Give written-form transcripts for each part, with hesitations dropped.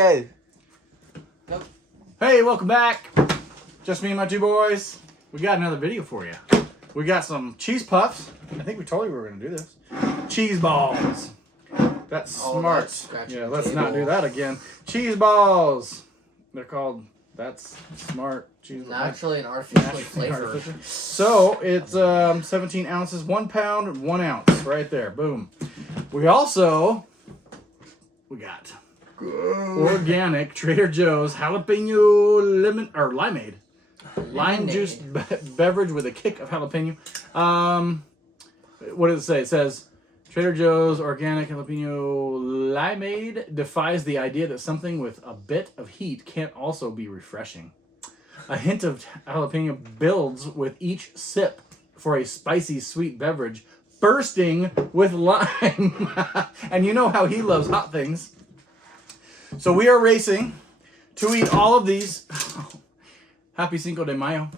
Hey. Nope. Hey, welcome back. Just me and my two boys. We got another video for you. We got some cheese puffs. I think we told you we were going to do this. Cheese balls. That's smart. Yeah, let's not do that again. Cheese balls. They're called, that's smart. Cheese balls. Naturally and artificially flavored. So it's 17 ounces, 1 pound, 1 ounce. Right there. Boom. We got organic Trader Joe's Jalapeño Limeade. Lime juice beverage with a kick of jalapeno. What does it say? It says Trader Joe's organic jalapeno limeade defies the idea that something with a bit of heat can't also be refreshing. A hint of jalapeno builds with each sip for a spicy sweet beverage bursting with lime. And you know how he loves hot things. So we are racing to eat all of these. Happy Cinco de Mayo.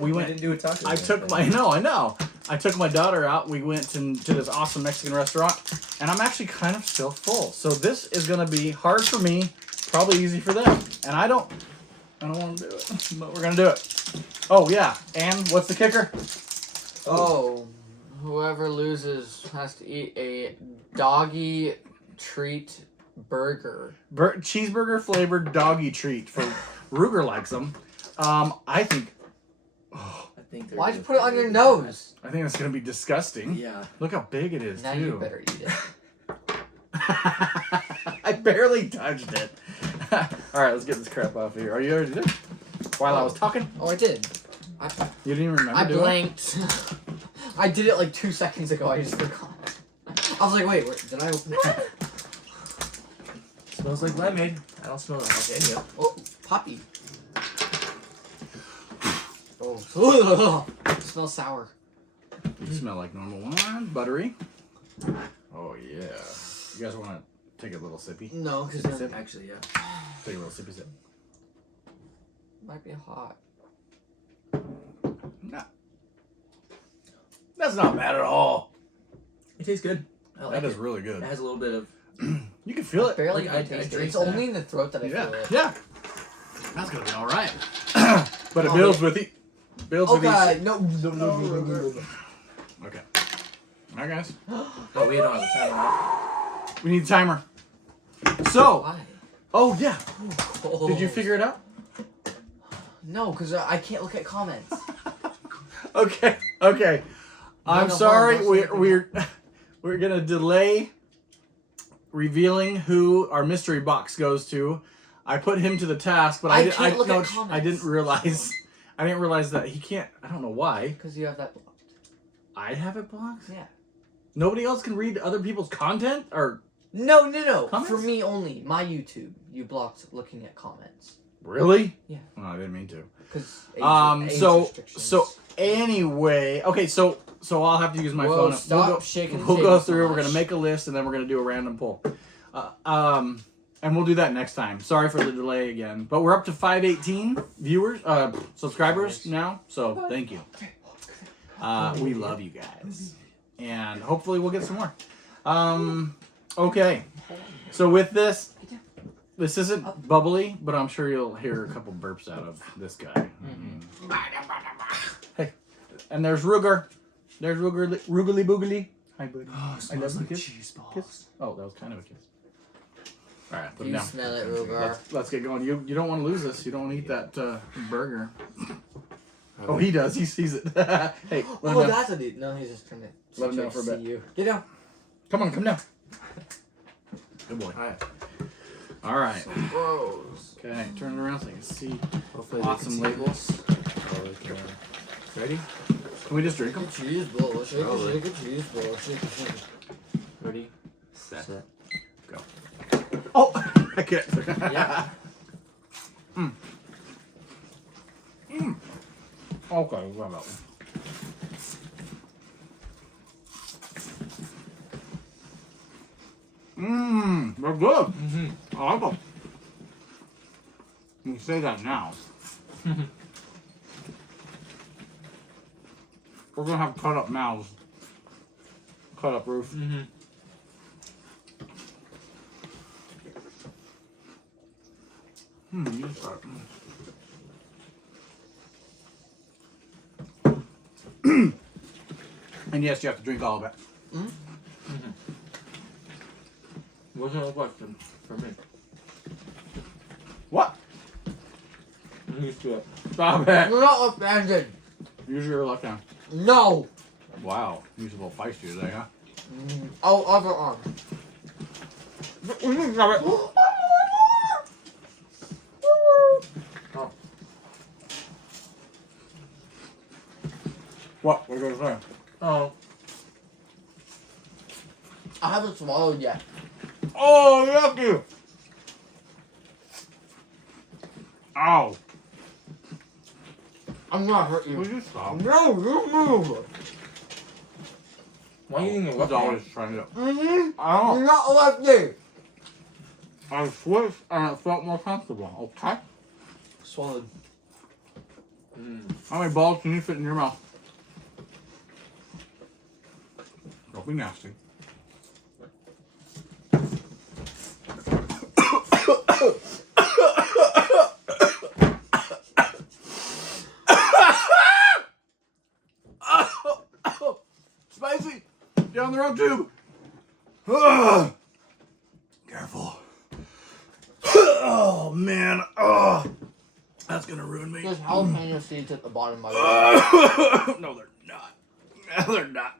We didn't do a taco. I know. I took my daughter out. We went to this awesome Mexican restaurant, and I'm actually kind of still full. So this is gonna be hard for me, probably easy for them. And I don't want to do it, but we're gonna do it. Oh yeah, and what's the kicker? Oh, whoever loses has to eat a doggy treat burger. Cheeseburger flavored doggy treat. For Ruger likes them. I think Why'd you put it on your nose? I think that's gonna be disgusting. Yeah. Look how big it is. Now too. you better eat it. I barely touched it. All right, let's get this crap off of here. Are you ready to do it? While I was talking? Oh, I did. You didn't even remember I doing blanked. I did it like 2 seconds ago. I just forgot. I was like, wait, did I open it? Smells like lemonade. I don't smell jalapeno. Oh, poppy. Oh, it smells sour. You smell like normal one. Buttery. Oh, yeah. You guys want to take a little sippy? No, because Actually, yeah. Take a little sippy sip. Might be hot. Nah. That's not bad at all. It tastes good. I like That is it. really good. It has a little bit of. You can feel it. Barely Like, can I taste it. drink It's that. only in the throat that I Yeah, feel it. yeah. That's gonna be all right. But it builds with the builds with Okay, each. no. Okay. All right, guys. Oh, we don't have a timer. We need a timer. So. Why? Oh yeah. Oh. Did you figure it out? No, because I can't look at comments. Okay. I'm no, sorry. hold on, We're gonna delay revealing who our mystery box goes to. I put him to the task, but I can't look at comments. I didn't realize. I didn't realize that he can't. I don't know why. Because you have that blocked. I have it blocked. Yeah. Nobody else can read other people's content, or No. Comments? For me only. My YouTube, you blocked looking at comments. really? Yeah. Oh, I didn't mean to. Because So anyway, okay. So I'll have to use my Whoa, phone. stop shaking the We'll go table through. so We're gonna much. make a list, and then we're gonna do a random poll. And we'll do that next time. Sorry for the delay again, but we're up to 518 viewers, subscribers now. So thank you. We love you guys, and hopefully we'll get some more. Okay. So with this isn't bubbly, but I'm sure you'll hear a couple burps out of this guy. Hey, and there's Ruger. There's Rugerly Boogly. Hi, buddy. Oh, it I smells love like the kiss. cheese balls. Kiss. Oh, that was kind of a kiss. All right, put it You down. smell it, Ruger. Let's get going. You don't want to lose this. You don't want to eat that burger. Oh, he does. He sees it. Hey, let him down. That's a dude. No, he's just trying to Let him down for a bit. see you. Get down. Come on, come down. Good boy. Alright. All right. Gross. Okay, turn it around so you can see. Hopefully Awesome labels. Ready? Can we just drink them? Cheese ball. Shake Probably. a cheese ball. Shake a. Ready? Set. Set. Go. Oh, I can't. Yeah. Okay, what about that one? They're good. I like them. You can say that now. We're gonna have cut up mouths. Cut up roof. You start. And yes, you have to drink all of it. What's another question for me? What? I'm used to it. Stop it. You're not offended. Use your left hand. No. Wow. You're a little feisty today, huh? Oh, other arm. Oh. What? What are you going to say? Oh. I haven't swallowed yet. Oh, yucky! Ow. I'm gonna hurt Would you. you stop? No, you move. Why are you eating your He's left always hand? trying to. Mm-hmm. I don't You're know. not a lefty. I switched and it felt more comfortable, okay? Swallowed. How many balls can you fit in your mouth? Don't be nasty. Spicy! Down the road tube! Careful. Oh man. That's gonna ruin me. There's jalapeno seeds at the bottom, by the way. No, they're not. No, they're not.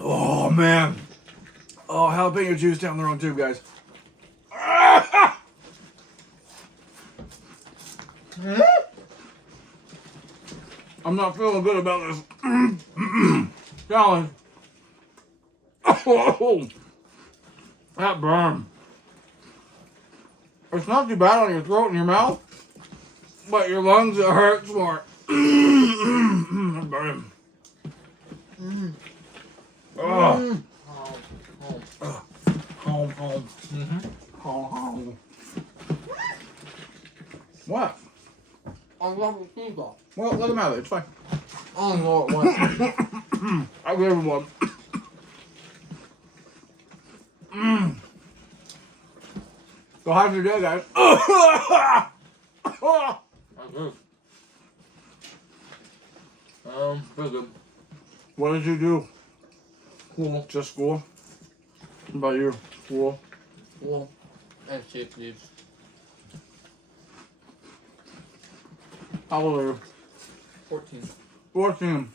Oh man. Oh, jalapeno juice down the wrong tube, guys. I'm not feeling good about this challenge. Oh, that burn. It's not too bad on your throat and your mouth, but your lungs, it hurts more. That burn. Oh. Home. Home. What? I love the seeds off. Well, let him have it. It's fine. I don't know what one. I'll give him one. So how's your day, guys? I'm good. Pretty good. What did you do? Cool. Just school? What about you? School? Well, and shake leaves. How old are you? 14. 14.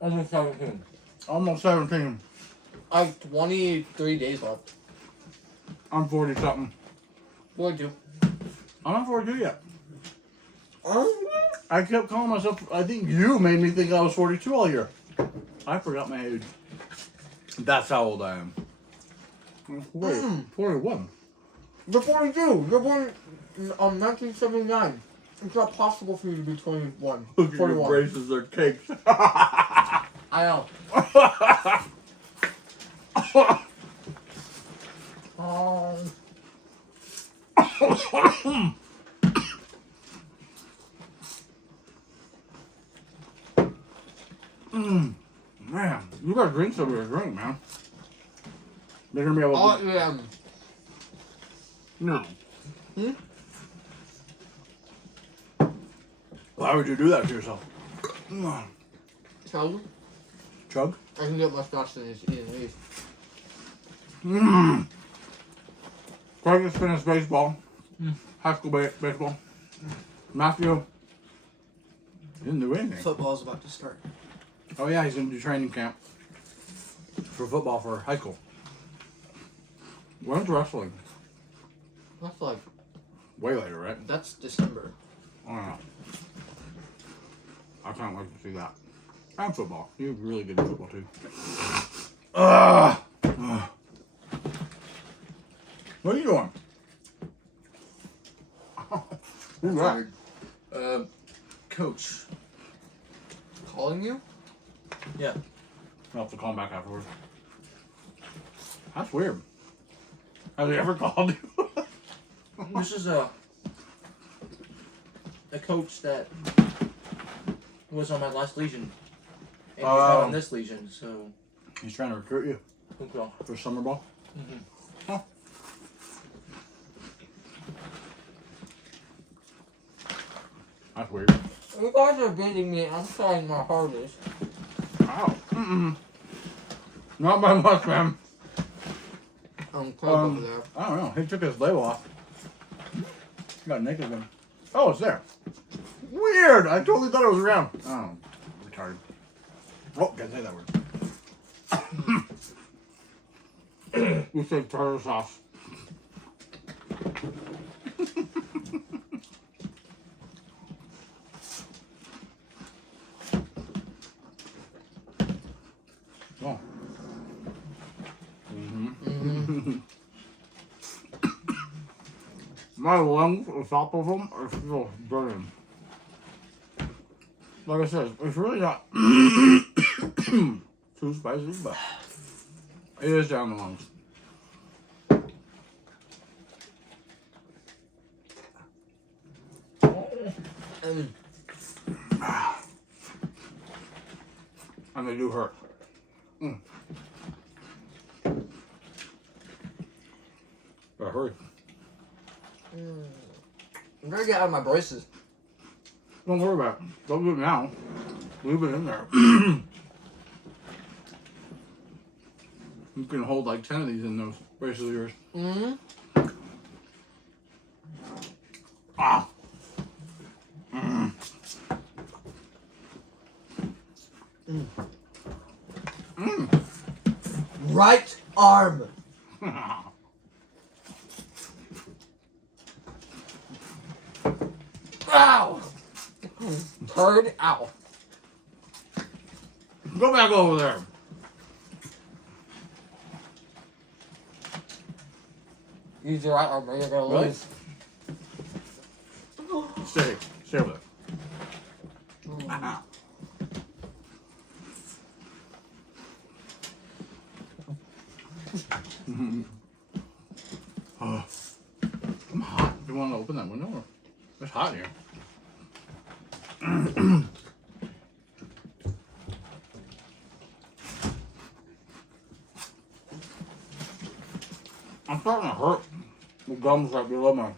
Almost 17. Almost 17. I have 23 days left. I'm 40 something. 42. I'm not 42 yet. Oh, I kept calling myself, I think you made me think I was 42 all year. I forgot my age. That's how old I am. I'm 41. you're 42. You're born in 1979. It's not possible for you to be 21. Look at your 41. braces, they're cakes. I know. Man, you gotta drink some of your drink, man. They're gonna be able to. Yeah. No. Hmm? Why would you do that to yourself? Chug. Chug? I can get much faster than eating these. Craig just finished baseball. High school baseball. Matthew didn't do anything. Football's about to start. Oh yeah, he's gonna do training camp for football for high school. When's wrestling? That's like, Way later, right? that's December. I don't know. I can't wait to see that. And football. You're really good at football too. What are you doing? Who's that? Coach. Calling you? Yeah. I'll have to call him back afterwards. That's weird. Has he ever called you? This is a coach that was on my last Legion. And he's not on this Legion, so. He's trying to recruit you Okay. for summer ball. Mm-hmm. Huh. That's weird. You guys are beating me. I'm trying my hardest. Ow. Mm-mm. Not by much, man. I'm close over there. I don't know. He took his label off. He got naked again. Oh, it's there. Weird. I totally thought it was around. Oh, retarded. Oh, can't say that word. You say tartar sauce. Oh. My lungs, the top of them, are still burning. Like I said, it's really not too spicy, but it is down the lungs. And they do hurt. But hurry. I'm gonna get out of my braces. Don't worry about it. Don't do it now. Leave it in there. You can hold like 10 of these in those braces of yours. Ah. Right arm. Ow! Turd, ow. Go back over there. Use your right arm or you're gonna Really? lose. Stay over there. Oh, I'm hot. Do you want to open that window? Or? It's hot here. I'm starting to hurt. The gums right below my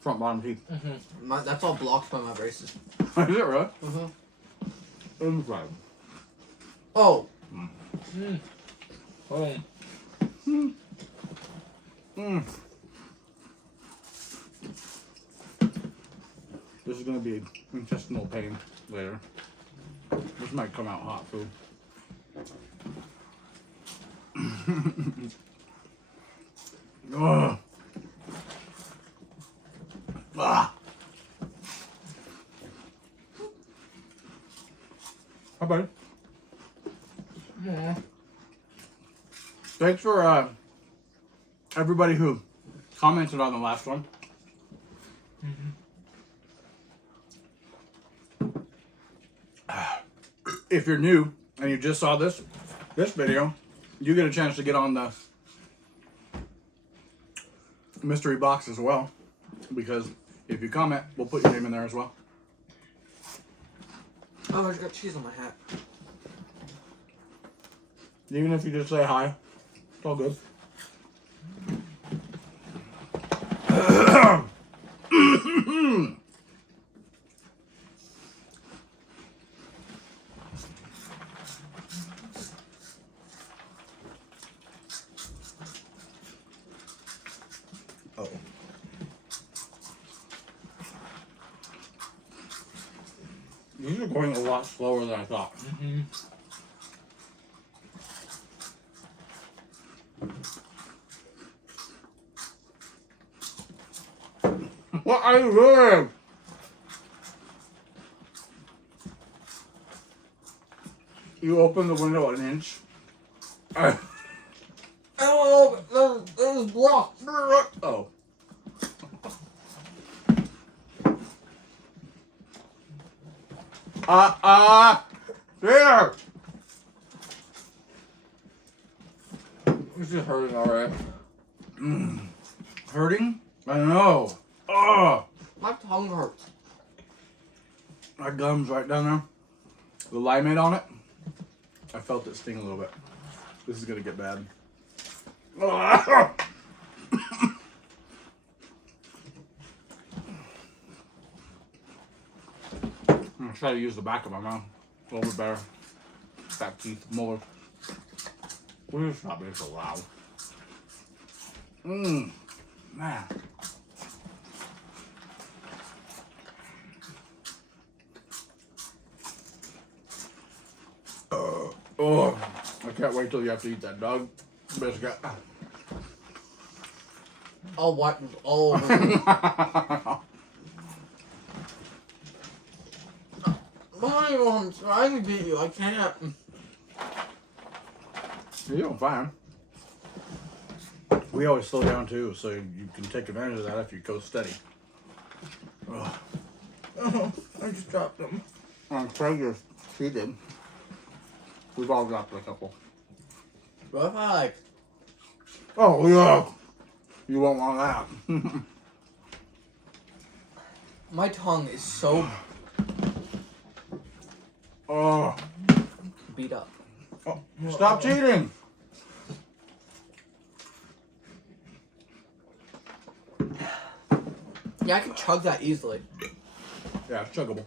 front bottom teeth. That's all blocked by my braces. Is it really? Inside. Oh. This is going to be intestinal pain later. This might come out hot food. Ugh. Ah. Hi, buddy. Yeah. Thanks for everybody who commented on the last one. If you're new and you just saw this video, you get a chance to get on the mystery box as well, because if you comment, we'll put your name in there as well. Oh, I just got cheese on my hat. Even if you just say hi, it's all good. Uh-oh. These are going a lot slower than I thought. What are you doing? You open the window an inch. Oh, it was blocked. Oh. There! It's just hurting, alright. Hurting? I know. Oh! My tongue hurts. My gums right down there. The limeade on it. I felt it sting a little bit. This is gonna get bad. try to use the back of my mouth a little bit better. Back teeth, molars. Will you stop being so loud? Man. Oh, I can't wait till you have to eat that dog biscuit. I'll wipe this all over. Mario, I'm trying to get you. I can't. You're doing fine. We always slow down too, so you can take advantage of that if you go steady. Oh, I just dropped them. Craig just cheated. We've all dropped a couple. What if I like? Oh yeah, you won't want that. My tongue is so Oh, beat up. stop cheating! Yeah, I can chug that easily. Yeah, it's chuggable.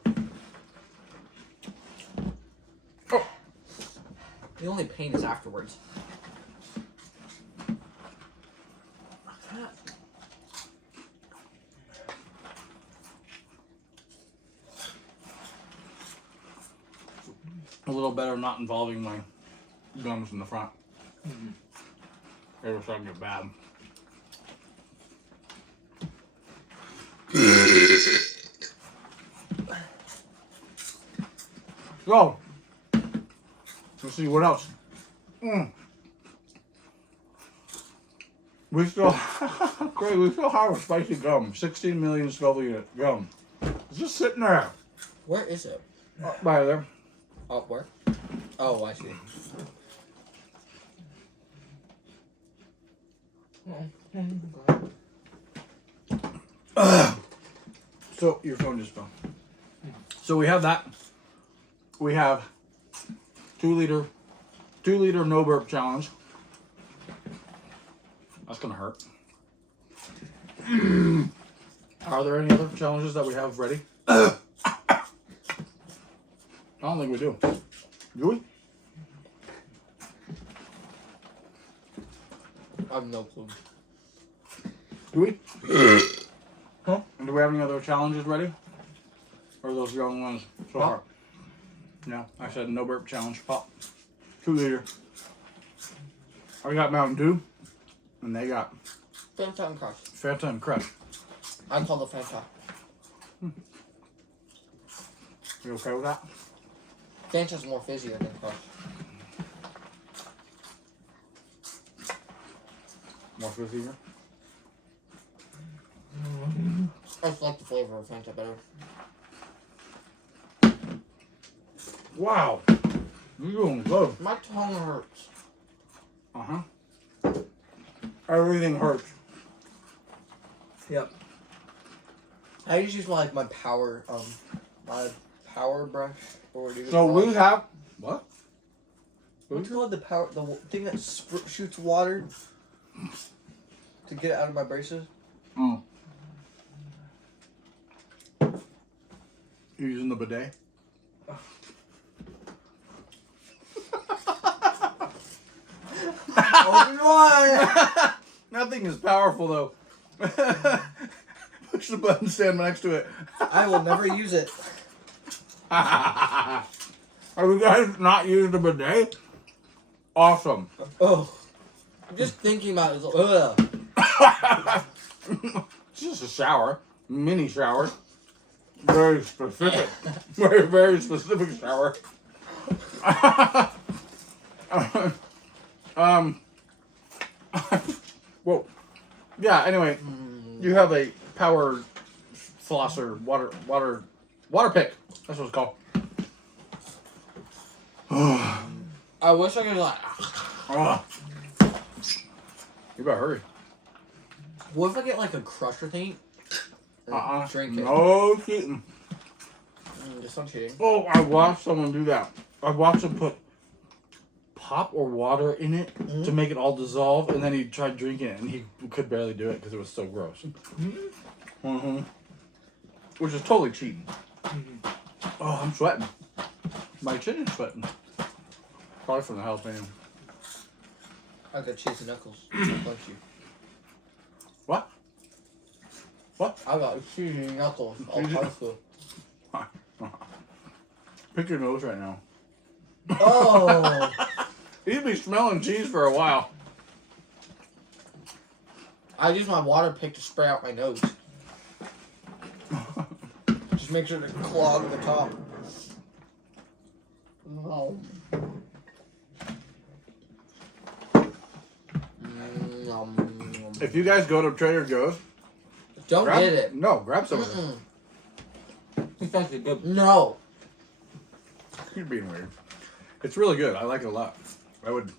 The only pain is afterwards. A little better not involving my gums in the front. They were starting to get bad. So, let's see what else. We still, Craig, we still have a spicy gum. 16 million Scoville unit gum. It's just sitting there. Where is it? By there. Oh, where? Oh, I see. So your phone just fell. So we have that. We have 2 liter no burp challenge. That's gonna hurt. Are there any other challenges that we have ready? I don't think we do. Do we? I have no clue. Do we? Huh? And do we have any other challenges ready? Or are those the only ones so far? No, I said no burp challenge. Pop. 2 liter. I got Mountain Dew. And they got Fanta and Crush. Fanta and Crush. I call the Fanta. You okay with that? Fanta's more fizzier than Crush. More fizzy here? I just like the flavor of Fanta better. Wow. You're doing good. My tongue hurts. Uh-huh. Everything hurts. Yep. I just use my power brush or whatever. So we have... What? What's it called? The thing that shoots water to get it out of my braces. Oh. You're using the bidet? Open one! Nothing is powerful though. Push the button, stand next to it. I will never use it. Are you guys not using the bidet? Awesome. Oh. Just thinking about it is ugh. It's just a shower. Mini shower. Very specific. Very, very specific shower. Whoa. Yeah, anyway. You have a power flosser water pick. That's what it's called. I wish I could You better hurry. What if I get like a crusher thing? And drink it. No cheating. Just not cheating. Oh, I watched someone do that. I watched him put pop or water in it to make it all dissolve, and then he tried drinking it, and he could barely do it because it was so gross. Which is totally cheating. Oh, I'm sweating. My chin is sweating. Probably from the jalapeno. I got cheesy knuckles. Bless you. What? What? I got cheesy knuckles. All Cheesy- high school. Pick your nose right now. Oh. You'd be smelling cheese for a while. I use my water pick to spray out my nose. Just make sure to clog the top. No. If you guys go to Trader Joe's, Don't grab, get it. No, grab some of it. Mm-mm. It's actually good. No. You're being weird. It's really good. I like it a lot. I would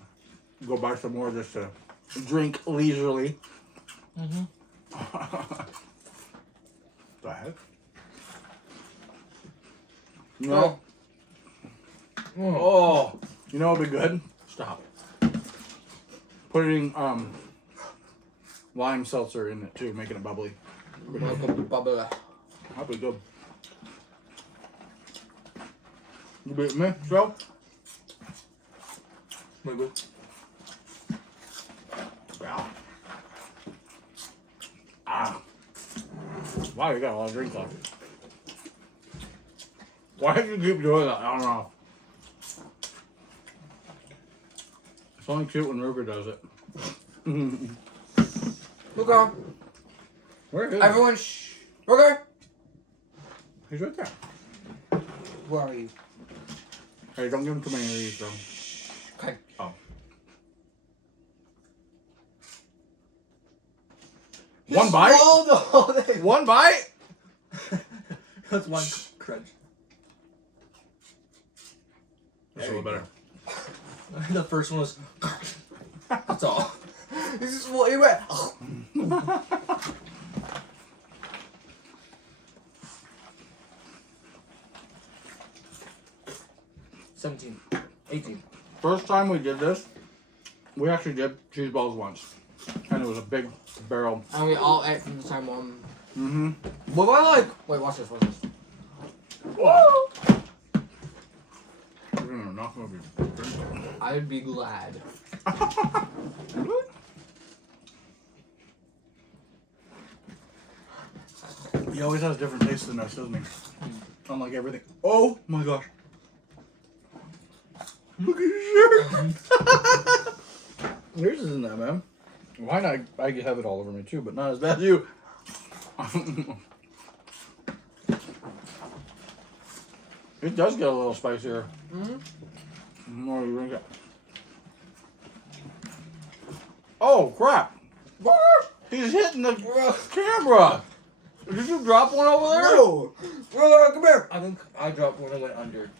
go buy some more just to drink leisurely. The heck? No. Oh, you know what'd be good? Stop. Putting lime seltzer in it too, making it bubbly. Bubble. That'd be good. You beat me, so? Maybe. Yeah. Ah. Wow, you got a lot of drink left. Why did you keep doing that? I don't know. It's only cute when Ruger does it. Okay. Where is Everyone, shh. Okay. He's right there. Where are you? Hey, don't give him too many of these, though. Okay. Oh. Just One bite? swallow the whole thing. One bite? That's one crunch. That's a little better. The first one was. That's all. This is what he went. 17, 18. First time we did this, we actually did cheese balls once. And it was a big barrel. And we all ate from the same one. Mm-hmm. What I like? Wait, watch this. Watch this. Whoa! You're gonna knock over your drink. I'd be glad. Really? He always has different tastes than us, doesn't he? Unlike everything. Oh my gosh. Look at his shirt. Yours isn't that bad. Why not? I could have it all over me too, but not as bad as you. It does get a little spicier. Mm-hmm. The more you drink it. Oh crap! What? He's hitting the camera. Did you drop one over there? No. Brother, come here. I think I dropped one and went under.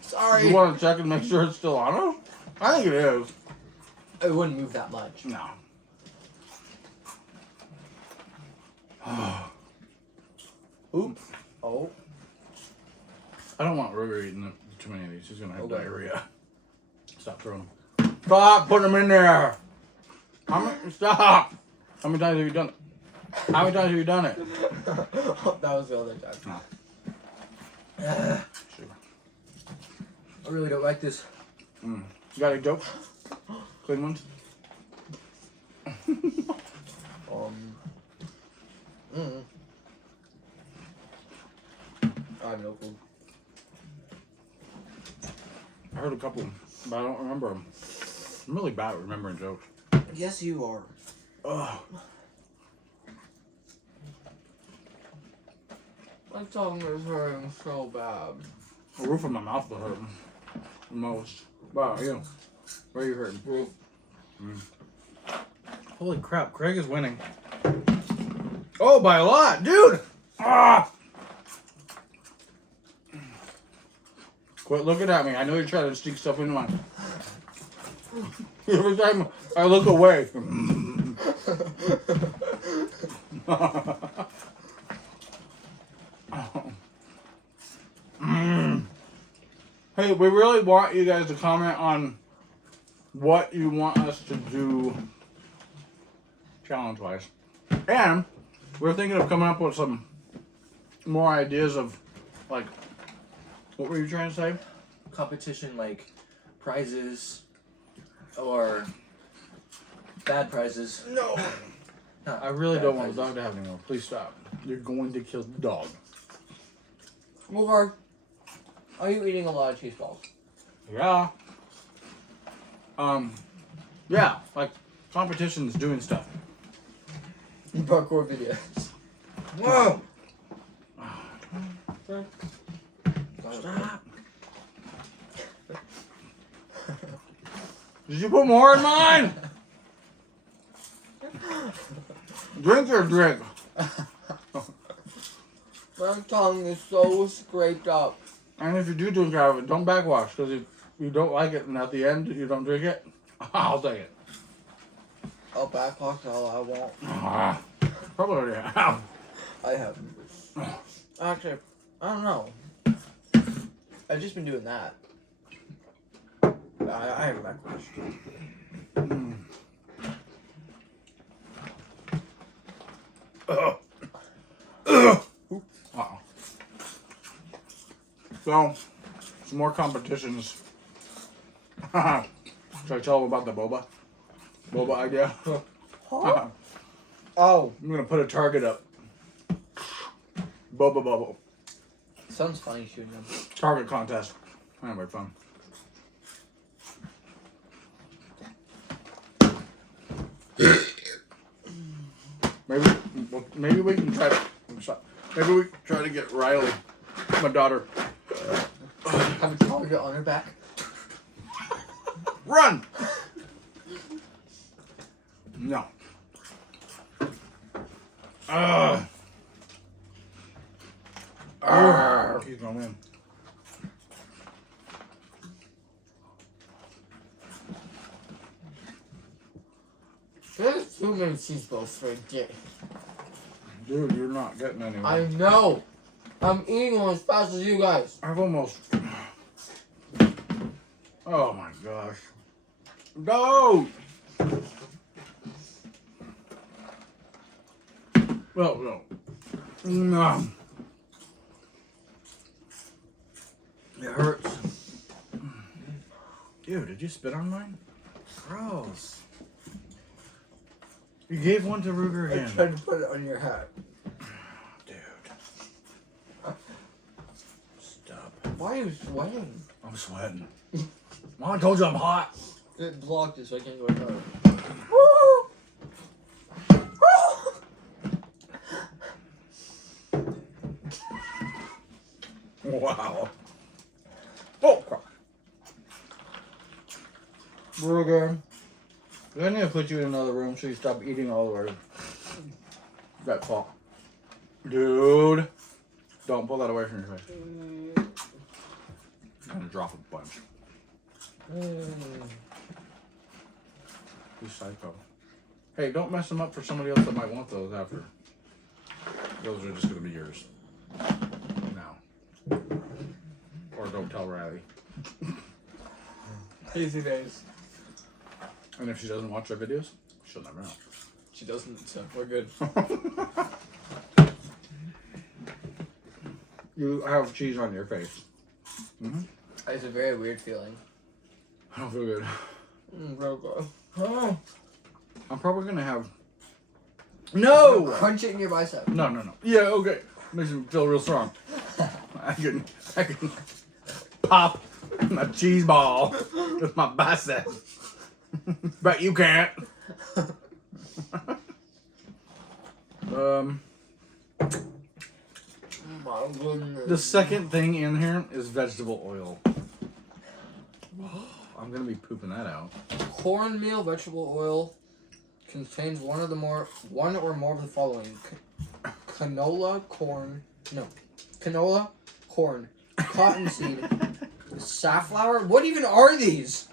Sorry. You want to check and make sure it's still on us? I think it is. It wouldn't move that much. No. Oop. Oh. I don't want Ruger eating too many of these. He's gonna have Okay. diarrhea. Stop throwing them. Stop putting them in there. Stop. How many times have you done it? How many times have you done it? That was the other time. I really don't like this. You got any jokes? Clean ones? I have no clue. I heard a couple, but I don't remember them. I'm really bad at remembering jokes. Yes, you are. Ugh. My tongue is hurting so bad. The roof of my mouth will hurt the most. Wow, you. Where are you hurting? Roof. Holy crap, Craig is winning. Oh, by a lot, dude! Ah! Quit looking at me. I know you're trying to sneak stuff into mine. Every time I look away. Hey, we really want you guys to comment on what you want us to do challenge-wise. And we're thinking of coming up with some more ideas of Like, what were you trying to say? Competition, like prizes or bad prizes. No. I really don't want the prizes. dog to have any more. Please stop. You're going to kill the dog. Wolfgar, are you eating a lot of cheese balls? Yeah. Yeah, like competitions doing stuff. Parkour videos. Whoa! Stop. Did you put more in mine? Drink or drink? My tongue is so scraped up. And if you do drink out of it, don't backwash, because if you don't like it and at the end you don't drink it, I'll take it. I'll backwash all I want. Probably already have. I haven't. Actually, I don't know. I've just been doing that. I haven't backwashed. So, some more competitions. Should I tell them about the boba? Boba idea? Huh? Oh, I'm gonna put a target up. Boba bubble. sounds funny shooting them. Target contest. Anyway, fun. Maybe we can try to. Maybe we can try to get Riley, my daughter. Have a target on her back. Run! No. He's gonna win. There's too many cheese balls for a day. Dude, you're not getting anywhere. I know. I'm eating one as fast as you guys. I've almost. Oh my gosh. No! Well, no. No. It hurts. Dude, did you spit on mine? Gross. You gave one to Ruger I again. tried to put it on your hat. Dude. Stop. Why are you sweating? I'm sweating. Mom, I told you I'm hot. It blocked it so I can't go another. Wow. Oh, crap. Ruger. I need to put you in another room so you stop eating all the way. That fault. Dude. Don't pull that away from your face. I'm gonna drop a bunch. You psycho. Hey, don't mess them up for somebody else that might want those after. Those are just gonna be yours. Now. Or don't tell Riley. Easy days. And if she doesn't watch our videos, she'll never know. She doesn't, so we're good. You have cheese on your face. Mm-hmm. It's a very weird feeling. I don't feel good. Real good. Oh. I'm probably gonna have. No! Crunch it in your bicep. No. Yeah, okay. Makes me feel real strong. I can pop a cheese ball with my bicep. But you can't. My goodness. The second thing in here is vegetable oil. I'm gonna be pooping that out. Cornmeal vegetable oil contains one or more of the following: canola, corn, cottonseed, safflower. What even are these?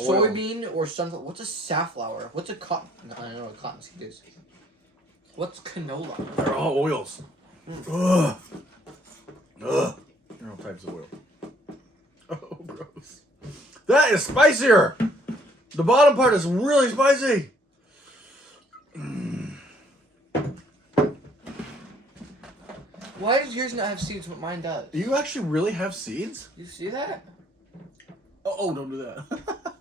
Oil. Soybean or sunflower. What's a safflower? What's a cotton? I don't know what cottonseed is. What's canola? They're all oils. Ugh. Ugh. They're all types of oil. Oh, gross. That is spicier. The bottom part is really spicy. Why does yours not have seeds but mine does? Do you actually really have seeds? You see that? Oh, don't do that.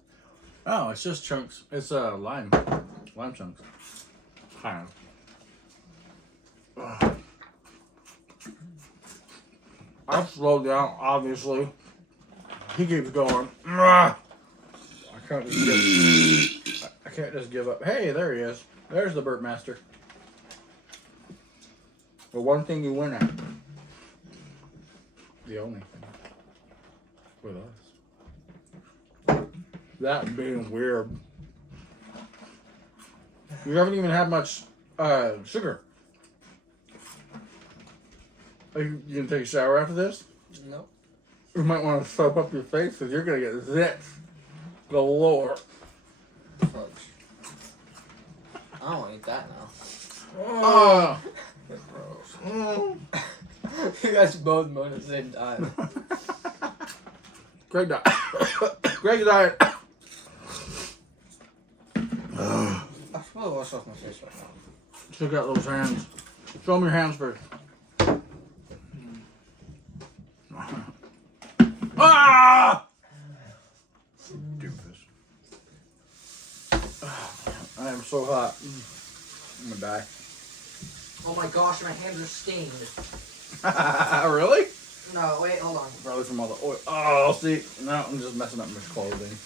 Oh, it's just chunks. It's lime chunks. Kind of. I've slowed down, obviously. He keeps going. I can't just give up. Hey, there he is. There's the Burp Master. The one thing you win at. The only thing. With us. That being weird. You haven't even had much sugar. Are you gonna take a shower after this? Nope. You might want to soap up your face because you're gonna get zits galore. Fudge. I don't want to eat that now. Oh. You guys both moan at the same time. Greg died. Greg died. I should probably wash off my face right now. Check out those hands. Show them your hands first. Ah! Doofus. I am so hot. I'm gonna die. Oh my gosh, my hands are stained. Really? No, wait, hold on. Probably from all the oil. Oh, see. No, I'm just messing up my clothing.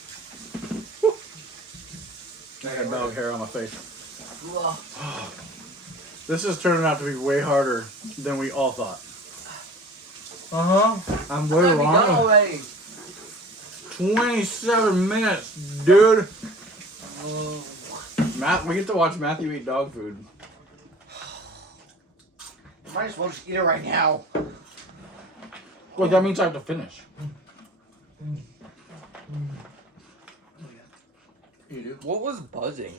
I got dog hair on my face. This is turning out to be way harder than we all thought. I'm way Done wrong. already. 27 minutes, dude. Matt, we get to watch Matthew eat dog food. Might as well just eat it right now. Well, that means I have to finish. You do? What was buzzing?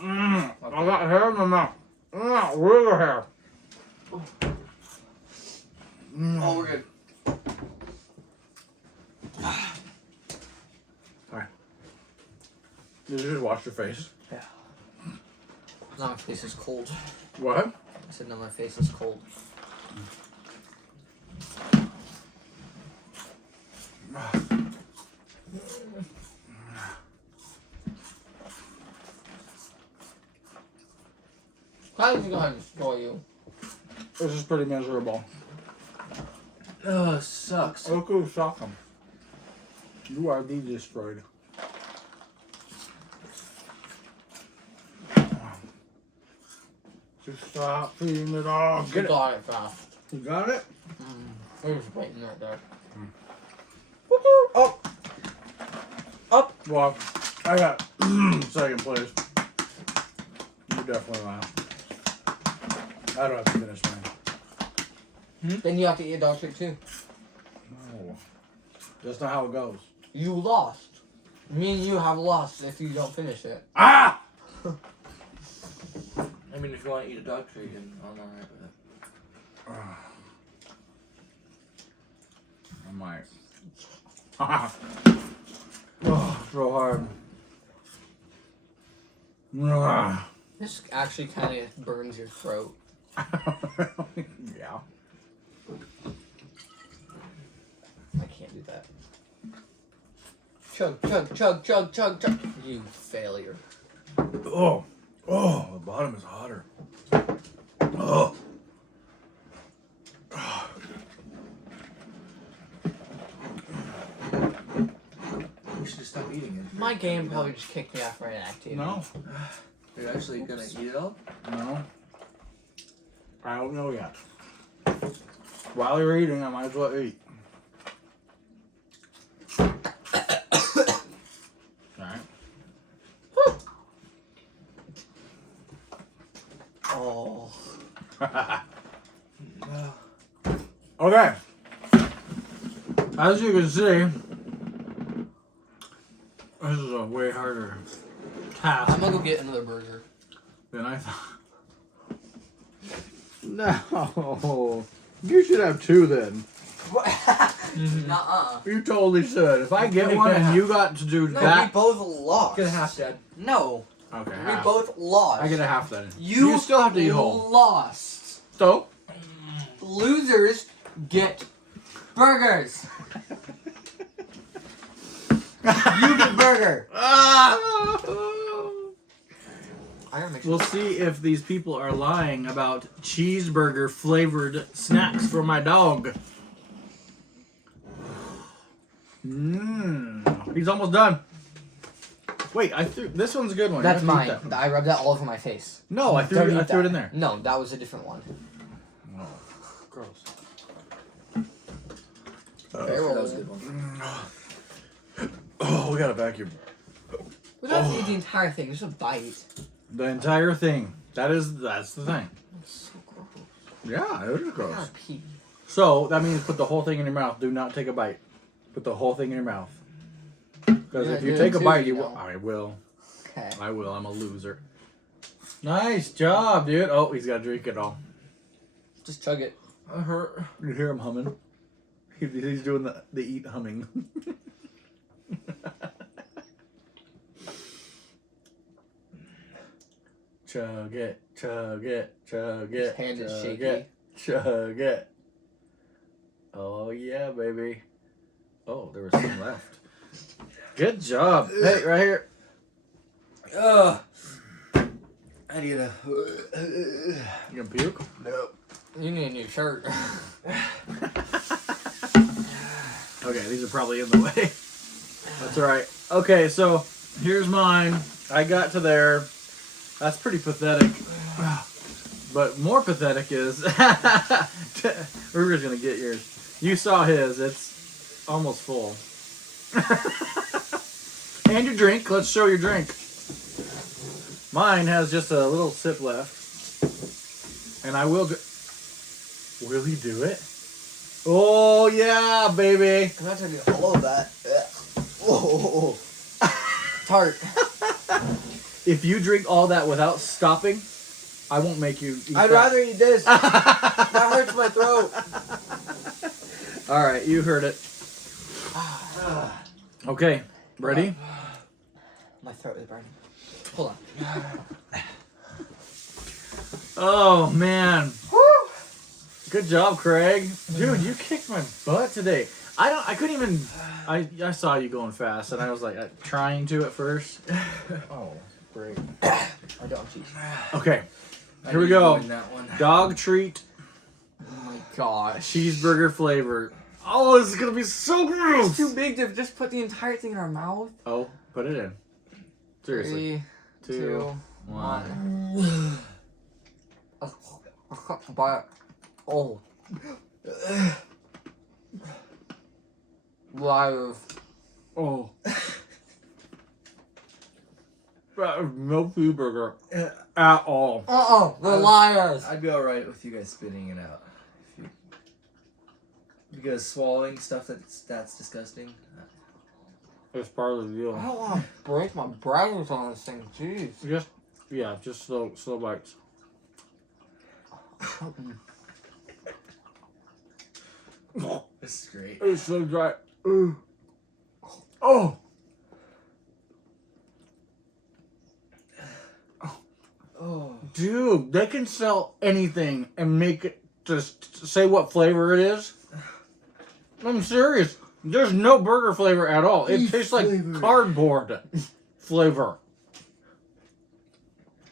I got hair in my mouth. Real hair. Oh, we're good. Alright. You just wash your face. Yeah. Now my face is cold. What? I said now my face is cold. How is it going to destroy you? This is pretty miserable. Oh, it sucks. Look who's shocking. You are the destroyed. Just stop feeding it all. You Get it. got it fast. You got it? We're just waiting right there. Up. Up. Well, I got second place. You definitely will. I don't have to finish mine. Then you have to eat a dog treat too. No. That's not how it goes. You lost. Me and you have lost if you don't finish it. Ah! I mean, if you want to eat a dog treat, then I'm alright with it. I might. Oh, so hard. This actually kind of burns your throat. Yeah. I can't do that. Chug, chug, chug, chug, chug, chug. You failure. Oh. Oh, the bottom is hotter. Oh. We should just stop eating it. My game probably just kicked me off for inactivity. No. You're actually gonna eat it all? No. I don't know yet. While you're eating, I might as well eat. Alright. Oh. Okay. As you can see, this is a way harder task I'm gonna go get another burger. than I thought. No. You should have two then. Nuh-uh. You totally should. If I get Give one me and half. you got to do No, we that. both lost. Get a half, Dad. No, Okay, we half. both lost. I get a half then. You still have to eat whole. lost. So? losers get burgers. You get burger. I gotta make sure. We'll see if these people are lying about cheeseburger flavored snacks for my dog. He's almost done. Wait, this one's a good one. That's You have to mine. eat that. I rubbed that all over my face. No, I threw it in there. No, that was a different one. Oh, gross. Okay, well, That was a good one. Oh, we got a vacuum. We don't have to eat the entire thing, just a bite. The entire thing. That's the thing. It's so gross. Yeah, it is I gross. gotta pee. So that means put the whole thing in your mouth. Do not take a bite. Put the whole thing in your mouth. Because You're if you gonna take do a it bite, too, you you will. know. I will. Okay. I will. I'm a loser. Nice job, dude. Oh, he's got to drink it all. Just chug it. I hurt. You hear him humming? He's doing the eat humming. Chug it, chug it, chug it. His hand is chug shaky. it, chug it. Oh yeah, baby. Oh, there was some left. Good job. Hey, right here. Ugh. I need a. You gonna puke? Nope. You need a new shirt. Okay, these are probably in the way. That's alright. Okay, so here's mine. I got to there. That's pretty pathetic. But more pathetic is Ruger's gonna get yours. You saw his, it's almost full. And your drink, let's show your drink. Mine has just a little sip left. And I will Will he do it? Oh yeah, baby. I'm not gonna do all of that. Oh, tart. If you drink all that without stopping, I won't make you eat I'd that. rather eat this. That hurts my throat. All right, you heard it. Okay, ready? My throat is burning. Hold on. Oh man. Good job, Craig. Dude, you kicked my butt today. I couldn't even. I saw you going fast, and I was like trying to at first. Oh, great. I don't cheese. Okay, I here we need go. to win that one. Dog treat, Oh my gosh. cheeseburger flavor. Oh, this is gonna be so gross. It's too big to just put the entire thing in our mouth. Oh, put it in. Seriously. 3, 2, 2, 1. But oh, live. Oh. No food burger at all. The liars. I'd be alright with you guys spitting it out. Because swallowing stuff that's disgusting. It's part of the deal. I don't want to break my brackets on this thing. Jeez. Just slow bites. This is great. It's so dry. Oh. Oh. Dude, they can sell anything and make it just say what flavor it is. I'm serious. There's no burger flavor at all. It tastes like flavor. cardboard flavor.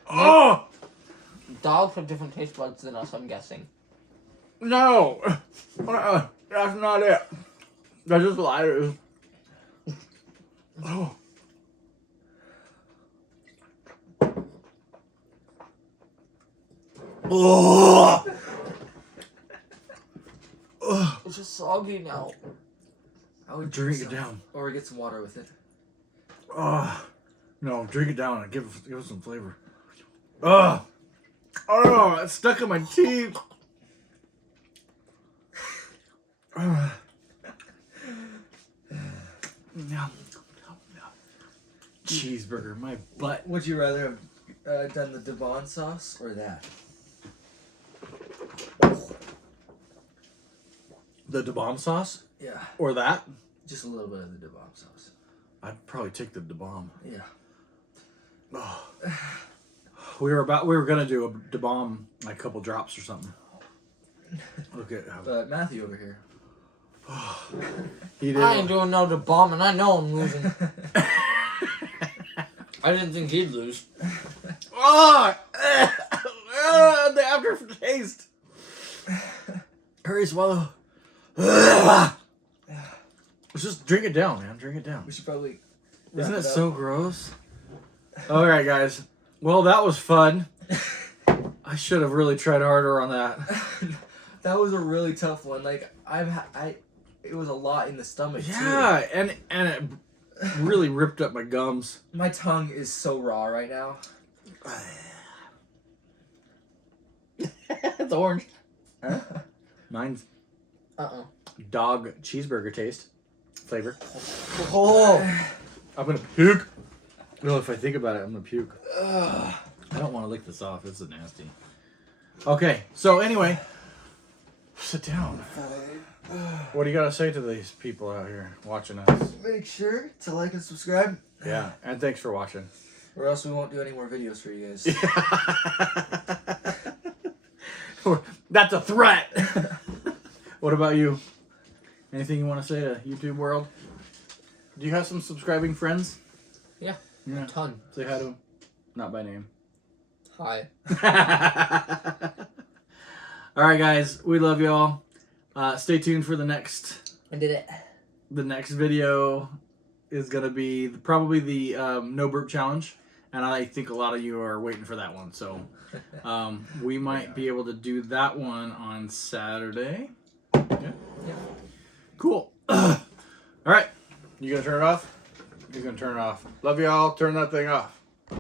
Oh Dogs have different taste buds than us, I'm guessing. no, that's not it. That's just lighters. Oh. Oh. It's just soggy now. I would Drink it down. Or get some water with it. Oh, no, drink it down and give it some flavor. Oh, it's stuck in my teeth. No. Cheeseburger, my butt. Would you rather have done the Devon sauce or that? The Da Bomb sauce? Yeah. Or that? Just a little bit of the Devon sauce. I'd probably take the Da Bomb. Yeah. Oh. We were gonna do a Da Bomb, like a couple drops or something. Look at how But Matthew over here. he did. I ain't doing no bombing. I know I'm losing. I didn't think he'd lose. Oh! The aftertaste. Hurry, swallow. Let's just drink it down, man. Drink it down. We should probably. Isn't wrap it up. so gross? All right, guys. Well, that was fun. I should have really tried harder on that. That was a really tough one. Like it was a lot in the stomach too. Yeah, and it really ripped up my gums. My tongue is so raw right now. It's orange. Mine's dog cheeseburger taste flavor. Oh. I'm gonna puke. No, if I think about it, I'm gonna puke. I don't want to lick this off. It's nasty. Okay, so anyway, sit down. What do you gotta say to these people out here watching us? Make sure to like and subscribe. Yeah, and thanks for watching. Or else we won't do any more videos for you guys. That's a threat. What about you? Anything you want to say to YouTube world? Do you have some subscribing friends? Yeah. Yeah. A ton. Say hi to them. Not by name. Hi. All right, guys. We love y'all. Stay tuned for the next. I did it. The next video is gonna be probably the no burp challenge, and I think a lot of you are waiting for that one. So we might be able to do that one on Saturday. Yeah. Cool. All right. You gonna turn it off? He's gonna turn it off. Love y'all. Turn that thing off.